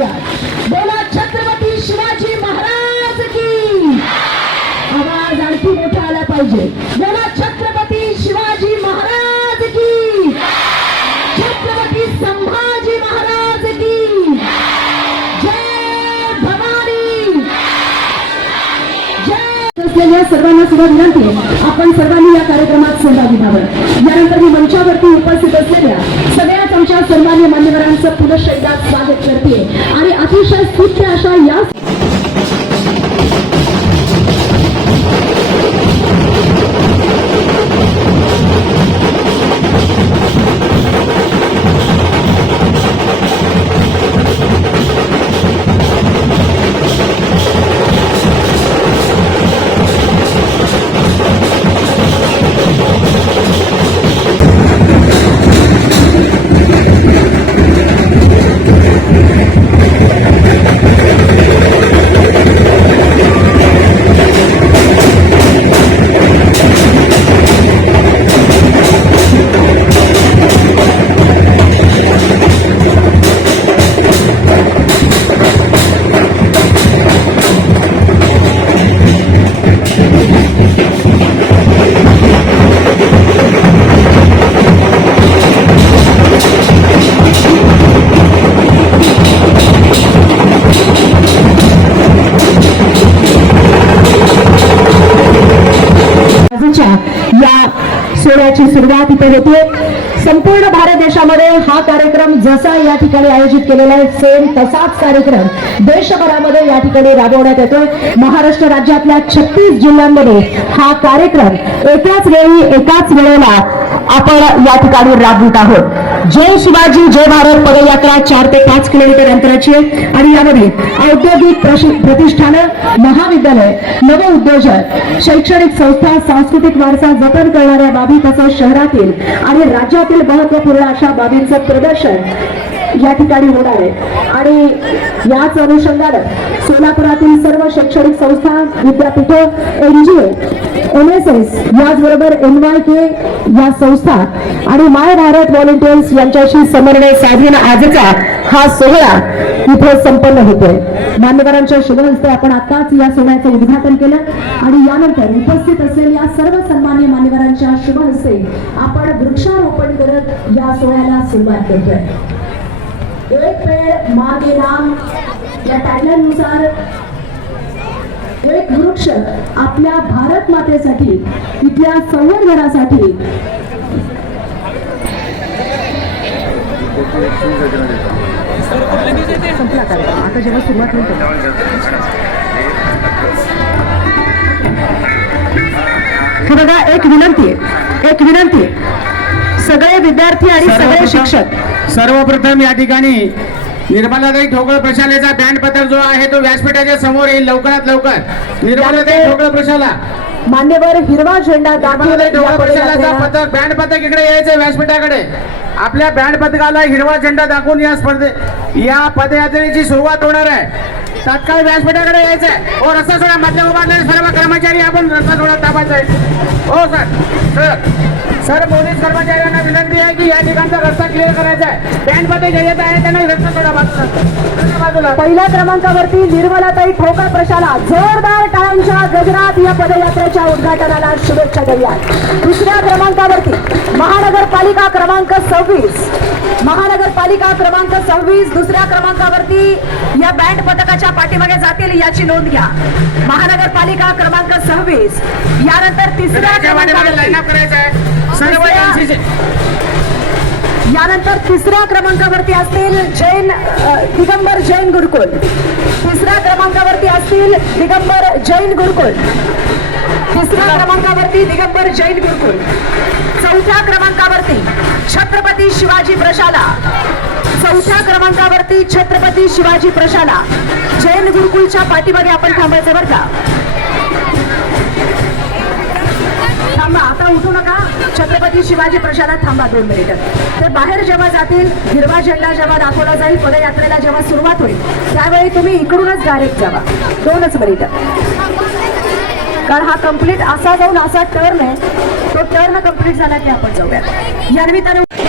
शुभेच्छा बोला छत्रपती शिवाजी महाराज की. आवाज आणखी मोठा आला पाहिजे. बोला छत्रपती शिवाजी महाराज की. छत्रपती संभाजी महाराज की. जय भवानी. जय. असलेल्या सर्वांना सुद्धा विनंती आपण सर्वांनी या कार्यक्रमात सहभागी व्हावं. यानंतर मी मंचावरती उपस्थित असलेल्या सगळ्या मान्यवरांचं पुनश्च स्वागत करते. आणि अतिशय स्तुत्य अशा या आजच्या या सोहळ्याची सुरुवात इथे होते संपूर्ण भारत देशामध्ये हा कार्यक्रम जसा या ठिकाणी आयोजित केलेला आहे सेम तसाच कार्यक्रम देशभरामध्ये या ठिकाणी राबवण्यात येतोय. महाराष्ट्र राज्यातल्या छत्तीस जिल्ह्यांमध्ये हा कार्यक्रम एकाच वेळी एकाच वेळेला आपण या ठिकाणी राबवित आहोत. जय शिवाजी जय भारत. पदयात्रा चार ते पाच किलोमीटर अंतराची आहे. आणि यामध्ये औद्योगिक प्रतिष्ठानं महाविद्यालय नव उद्योजक शैक्षणिक संस्था सांस्कृतिक वारसा जतन करणाऱ्या बाबी तसंच शहरातील आणि राज्यातील महत्त्वपूर्ण अशा बाबींचं प्रदर्शन या ठिकाणी होणार आहे. आणि याच अनुषंगानं सोलापुरातील सर्व शैक्षणिक संस्था विद्यापीठ एनजीओ एन एस एस याचबरोबर एन के या संस्था आणि माय भारत व्हॉलेंटियर्स यांच्याशी समन्वय साधून आजचा हा सोहळा इथे संपन्न होतोय. मान्यवरांच्या शुभहस्ते आपण आताच या सोहळ्याचं उद्घाटन केलं आणि यानंतर उपस्थित असलेल्या सर्व सन्मान्य मान्यवरांच्या शुभहस्ते आपण वृक्षारोपण करत या सोहळ्याला सुरुवात करतोय. एक पेड़ मागे नाम या टॅगलाईन नुसार एक वृक्ष आपल्या भारत मातेसाठी इथल्या संवर्धनासाठी. संपला कार्यक्रम आता जेव्हा सुरुवात होईल. हे बघा एक विनंती आहे. एक विनंती आहे. सगळे विद्यार्थी आणि सगळे शिक्षक. सर्वप्रथम या ठिकाणी निर्मलाताई ठोकळ प्रशालेचा बँड पथक जो आहे तो व्यासपीठाच्या समोर येईल लवकरात लवकर. निर्मलाताई ठोकळ प्रशाला. मान्यवर हिरवा झेंडा निर्मलाताई या ठोकळ प्रशालाचा पथक बँड पथक इकडे यायचं व्यासपीठाकडे. आपल्या बँड पथकाला हिरवा झेंडा दाखवून या स्पर्धे या पदयात्रेची सुरुवात होणार आहे. तात्काळ व्यासपीठाकडे यायचंय. हो रस्ता सोडा मधल्या उभारणारे सर्व कर्मचारी आपण रस्ता सोडा ताबायचा आहे हो सर. सर. सर पोलीस कर्मचाऱ्यांना विनंती आहे की या ठिकाणचा रस्ता क्लिअर करायचा आहे बँडमध्ये जे येत आहे त्यांना रस्ता सोडा बाजूला. बाजूला. पहिल्या क्रमांकावरती निर्मलाताई ठोकर प्रशाला जोरदार टाळ्यांच्या गजरात या पदयात्रेच्या उद्घाटनाला शुभेच्छा देऊया दुसऱ्या क्रमांकावरती महानगरपालिका क्रमांक सव्वीस. महानगरपालिका क्रमांक सव्वीस दुसऱ्या क्रमांकावरती या बँड पथकाच्या पाठीमागे जातील याची नोंद घ्या. महानगरपालिका क्रमांक सव्वीस. यानंतर तिसऱ्या यानंतर तिसऱ्या क्रमांकावरती असतील जैन दिगंबर जैन गुरुकुल. तिसऱ्या क्रमांकावरती असतील दिगंबर जैन गुरुकुल. तिसऱ्या क्रमांकावरती दिगंबर जैन गुरुकुल. चौथ्या क्रमांकावरती छत्रपती शिवाजी प्रशाला. चौथ्या क्रमांकावरती छत्रपती शिवाजी प्रशाला. जैन गुरुकुलच्या पाठीमागे आपण थांबायचं बरं का? थांबा आता उठू नका. छत्रपती शिवाजी प्रशाला थांबा दोन मिनिटं. ते बाहेर जेव्हा जातील हिरवा झेंडा जेव्हा दाखवला जाईल पदयात्रेला जेव्हा सुरुवात होईल त्यावेळी तुम्ही इकडूनच डायरेक्ट जावा. दोनच मिनिटं. कारण हा कंप्लीट असा जाऊन असा टर्न आहे. तो टर्न कंप्लीट झाला की आपण जाऊया. या निमित्ताने